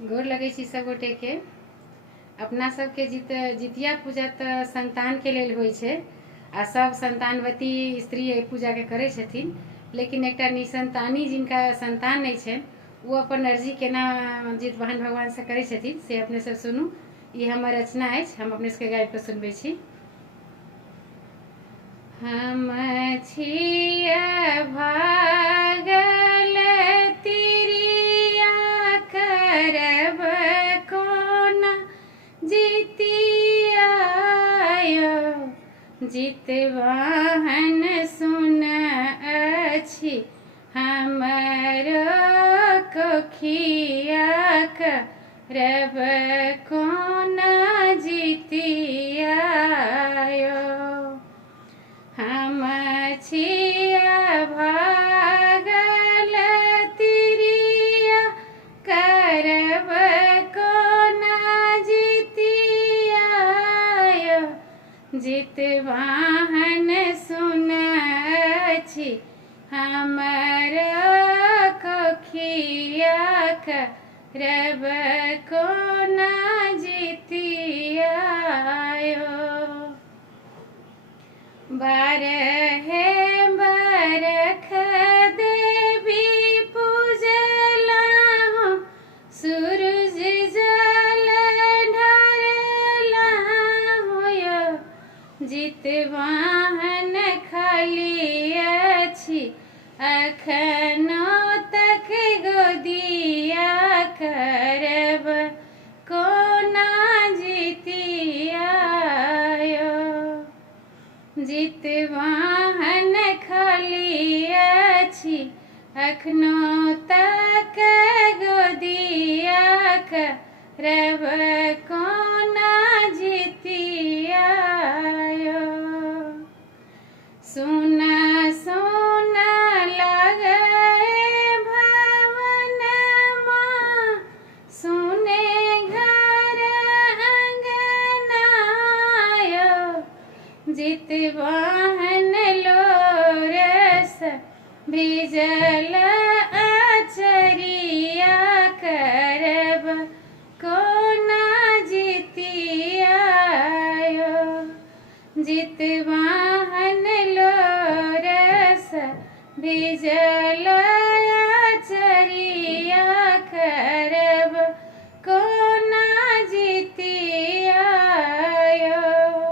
गोर लगै छी सब गोटे के। अपना सबके जितिया पूजा तऽ संतान के लेल होइ छै आ सब संतानवती स्त्री एहि पूजा के करै छथिन। लेकिन एकटा निसंतानी जिनका संतान नहीं छै वो अपन अर्जी केना जितवाहन भगवान से करै छथिन से अपने सब सुनू। ये हमर रचना है, हम अपने सबके गाबि कऽ सुनबै छी। हम छियै भागल तिरिया करब कोना जितिया यो, जितवाहन सुन अछि हमरो कोखिया करब कोना जितिया यो। हम छियै भागल तिरिया करब कोना जितिया यो, जितवाहन सुन अछि हमर कोखिया करब कोना जितिया यो। बारहे बरख देवी पूजलहुँ, सूरज जल ढारलहुँ यो, जितवाहन खाली अछि अखनो तक गोदिया करब कोना जितिया यो, जितवाहन खाली अछि अखनो तक गोदिया करब कोना जितिया यो। सुन सुन लागै भवनमा, सुने घर अंगना यो, जितवाहन लोरस भिजल अचरिया करब कोना जितिया यो, जितवाहन लोरस भिजल